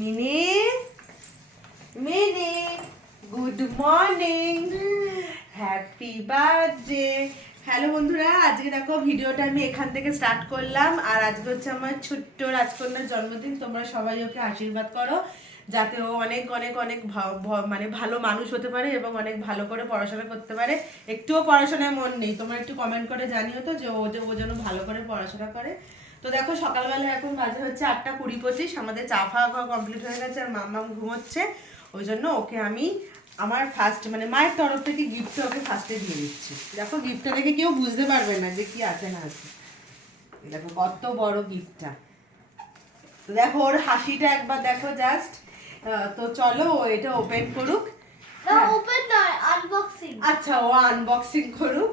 Mini Mini good morning happy birthday hello বন্ধুরা, আজকে দেখো ভিডিওটা আমি এখান থেকে স্টার্ট করলাম। আর আজকে হচ্ছে আমার ছোট্ট রাজকন্যার জন্মদিন, তোমরা সবাই ওকে আশীর্বাদ করো, যাতে ও অনেক অনেক অনেক মানে ভালো মানুষ হতে পারে এবং অনেক ভালো করে পড়াশোনা করতে পারে। একটুও পড়াশোনায় মন নেই, তোমরা একটু কমেন্ট করে জানিও তো যে ও যে ও যেন ভালো করে পড়াশোনা করে। তো দেখো, সকালবেলা এখন বাজে হচ্ছে আটটা কুড়ি পঁচিশ, আমাদের চা খাওয়া কমপ্লিট হয়ে গেছে, আর মাম্মাম ঘুমোচ্ছে। ওই জন্য ওকে আমি আমার ফার্স্ট মানে মায়ের তরফ থেকে গিফটটা ওকে ফার্স্টে দিয়ে দিচ্ছি। দেখো গিফটটা দেখে কেউ বুঝতে পারবে না যে কি আছে না আছে। দেখো, কত বড় গিফটটা দেখো, ওর হাসিটা একবার দেখো জাস্ট তো চলো ও এটা ওপেন করুক। না ওপেন নয় আনবক্সিং আচ্ছা ও আনবক্সিং করুক।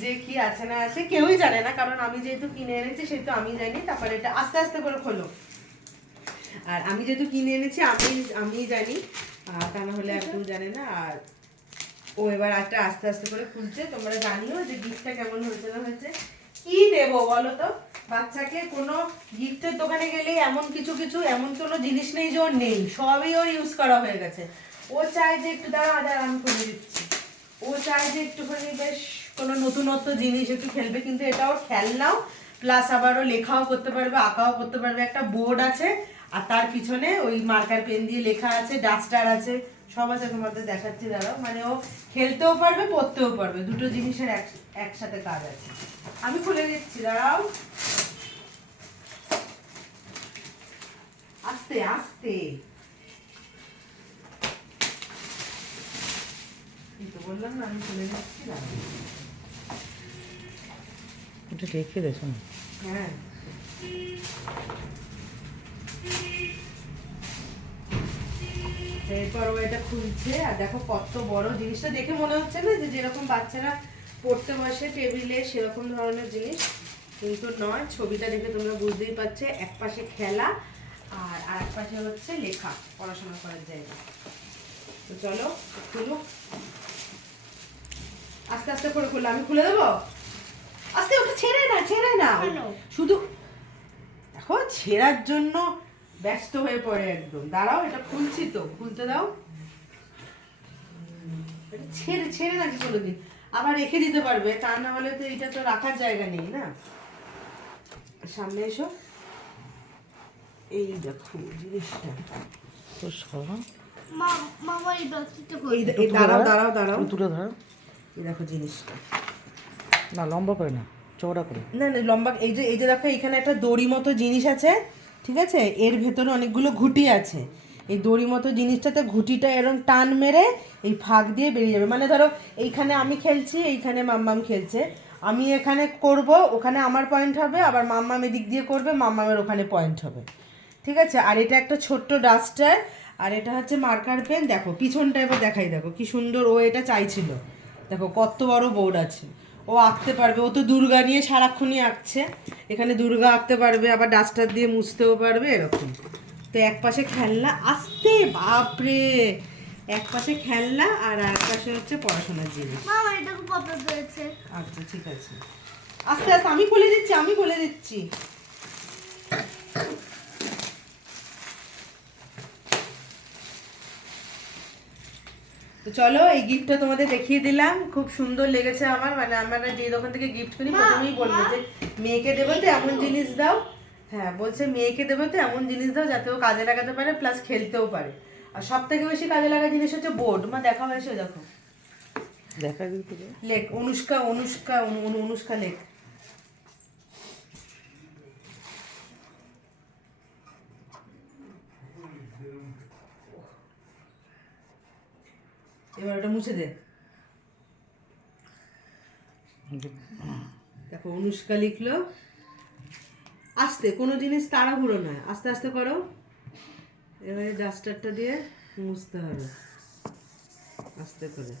যে কি আছে না আছে কেউই জানে না কারণ আমি যেহেতু কিনে এনেছি সেহেতু আমি জানি তারপরে এটা আস্তে আস্তে করে খোলো। আর আমি যেহেতু কিনে এনেছি আমি আমি জানি আর তা না হলে জানে না আর ও এবার একটা আস্তে আস্তে করে খুলছে তোমরা জানিও যে গিফটটা কেমন হয়েছে না হয়েছে। কি দেবো বলো তো? বাচ্চাকে কোনো গিফটের দোকানে গেলেই এমন কিছু কিছু এমন কোনো জিনিস নেই যে ওর নেই সবই ওর ইউজ করা হয়ে গেছে। ও চায় যে একটু দাঁড়া আদার আমি খুলে দিচ্ছি। ও চায় যে একটুখানি বেশ, কোনো নতুনত্ব জিনিস একটু খেলবে, কিন্তু এটাও খেলনাও প্লাস আবারও লেখাও করতে পারবে, আঁকাও করতে পারবে। একটা বোর্ড আছে, আর তার পিছনে ওই মার্কার পেন দিয়ে লেখা আছে, ডাস্টার আছে, সব আছে, তোমাদের দেখাচ্ছি, দাঁড়াও। মানে ও খেলতেও পারবে, পড়তেও পারবে, দুটো জিনিসের এক- একসাথে কাজ আছে। আমি খুলে দিচ্ছি, দাঁড়াও। আস্তে আস্তে। রেখে এরপর ও এটা খুলছে, আর দেখো কত বড় জিনিসটা। দেখে মনে হচ্ছে না যে যেরকম বাচ্চারা পড়তে বসে টেবিলে সেরকম ধরনের জিনিস, কিন্তু নয়, ছবিটা দেখে তোমরা বুঝতেই পারছে, এক পাশে খেলা আর আর এক পাশে হচ্ছে লেখা, পড়াশোনা করার জায়গা। তো চলো, খুলো। আস্তে আস্তে করে খুললো আমি খুলে দেবো? আস্তে ওটা ছেড়ে না ছেড়ে না। শুধু দেখো ছেঁড়ার জন্য ব্যস্ত হয়ে পড়ে একদম। দাঁড়াও এটা খুলছি তো খুলতে দাও। এটা ছেড়ে ছেড়ে নাকি কোনোদিন আবার রেখে দিতে পারবে তা না হলে তো এটা তো রাখার জায়গা নেই না? সামনে এসো। এই দেখো জিনিসটা। তো সবা দাঁড়াও দাঁড়াও দাঁড়াও। তুলে ধর। এই দেখো জিনিসটা। না লম্বা করে না চওড়া করে। না না লম্বা এই যে এই যে দেখো এখানে একটা দড়ি মতো জিনিস আছে ঠিক আছে? এর ভেতরে অনেকগুলো ঘুটি আছে। এই দড়ি মতো জিনিসটাতে ঘুটিটা এরকম টান মেরে এই ফাঁক দিয়ে বেরিয়ে যাবে। মানে ধরো এইখানে আমি খেলছি এইখানে মাম্মাম খেলছে। আমি এখানে করব ওখানে আমার পয়েন্ট হবে আবার মাম্মাম এদিক দিয়ে করবে মাম্মামের ওখানে পয়েন্ট হবে। ঠিক আছে? আর এটা একটা ছোট্ট ডাস্টার আর এটা হচ্ছে মার্কার পেন দেখো পিছনটা এবার দেখাই দেখো কি সুন্দর ও এটা চাইছিল। দেখো কত বড় বোর্ড আছে। ও আঁকতে পারবে ও তো দুর্গা নিয়ে সারাক্ষণই আঁকছে। এখানে দুর্গা আঁকতে পারবে আবার ডাস্টার দিয়ে মুছতেও পারবে এরকম। তো এক পাশে খেলনা আসতে বাপরে! এক পাশে খেলনা আর এক পাশে হচ্ছে পড়াশোনার জিনিস। আচ্ছা ঠিক আছে। আস্তে আস্তে আমি খুলে দিচ্ছি আমি খুলে দিচ্ছি। চলো এই গিফটটা তোমাদের দেখিয়ে দিলাম। খুব সুন্দর লেগেছে আমার। মানে আমরা যে দোকান থেকে গিফট কিনি প্রথমেই বলব যে মেয়েকে দেবো তো এমন জিনিস দাও। হ্যাঁ বলছে মেয়েকে দেবো তো এমন জিনিস দাও যাতে ও কাজে লাগাতে পারে প্লাস খেলতেও পারে। আর সব থেকে বেশি কাজে লাগা জিনিস হচ্ছে বোর্ড মা দেখা হয়েছে দেখো। দেখা লেখ অনুষ্কা অনুষ্কা অনু- অনু- অনুষ্কা লেখ এবার ওটা মুছে দে। দেখো, অনুষ্কা লিখলো, আস্তে, কোনো জিনিস তাড়াহুড়ো নয়। আস্তে আস্তে করো। এবারে ডাস্টারটা দিয়ে মুছতে হবে। আস্তে করে।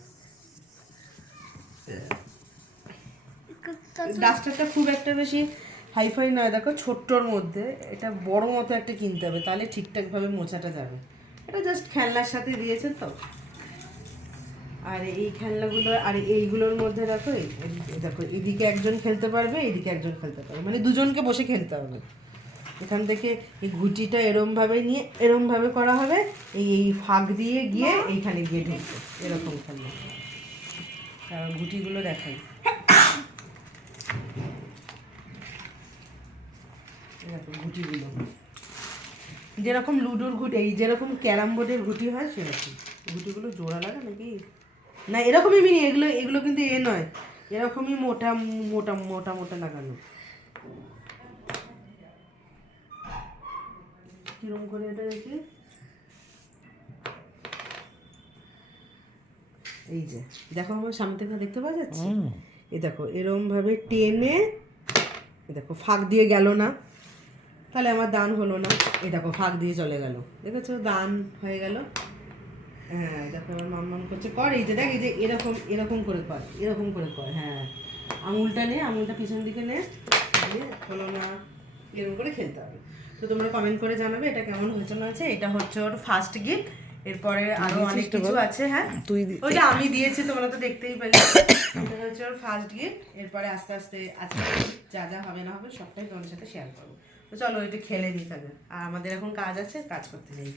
ডাস্টারটা খুব একটা বেশি হাইফাই নয়। দেখো, ছোট্টর মধ্যে। এটা বড় মতো একটা কিনতে হবে, তাহলে ঠিকঠাকভাবে মোছাটা যাবে। এটা জাস্ট খেলনার সাথে দিয়েছে তো। আর এই খেলনাগুলো, আর এইগুলোর মধ্যে দেখো দেখো, এদিকে একজন খেলতে পারবে, এদিকে একজন খেলতে পারবে। মানে দুজনকে বসে খেলতে হবে। এখান থেকে এই ঘুটিটা এরম ভাবে নিয়ে এরম ভাবে করা হবে। এই এই ফাঁক দিয়ে গিয়ে এইখানে গিয়ে ঢুকবে, এরকম খেলনা। ঘুটিগুলো দেখাই দেখো ঘুটিগুলো যেরকম লুডোর ঘুটি এই যেরকম ক্যারাম বোর্ডের ঘুটি হয়, সেরকম। ঘুটিগুলো জোড়া লাগে নাকি? না এরকমই মিনি এগুলো এগুলো কিন্তু এ নয়। এরকমই মোটা মোটা মোটা মোটা লাগানো। কিরম করে এটা দেখি? এই যে দেখো আমার সামনে থেকে দেখতে পাওয়া যাচ্ছে? এই দেখো এরম ভাবে টেনে দেখো ফাঁক দিয়ে গেল না। তাহলে আমার দান হলো না। এ দেখো ফাঁক দিয়ে চলে গেল। দেখেছ? দান হয়ে গেল। হ্যাঁ দেখো আমার মাম্মাম করছে। কর এই যে দেখ এই যে এরকম এরকম করে কর এরকম করে কর হ্যাঁ। আঙুলটা নে আঙুলটা পিছন দিকে নে দিয়ে হলো না এরকম করে খেলতে হবে। তো তোমরা কমেন্ট করে জানাবে এটা কেমন হয়েছে না আছে এটা হচ্ছে ওর ফার্স্ট গিফট এরপরে আরও অনেক কিছু আছে হ্যাঁ। তুই যে আমি দিয়েছি তোমরা তো দেখতেই পেলে। এটা হচ্ছে ওর ফার্স্ট গিফট এরপরে আস্তে আস্তে আজকে যা যা হবে না হবে সবটাই তোমাদের সাথে শেয়ার করব। তো চলো এটা খেলে দিই তাহলে। আর আমাদের এখন কাজ আছে কাজ করতে যাই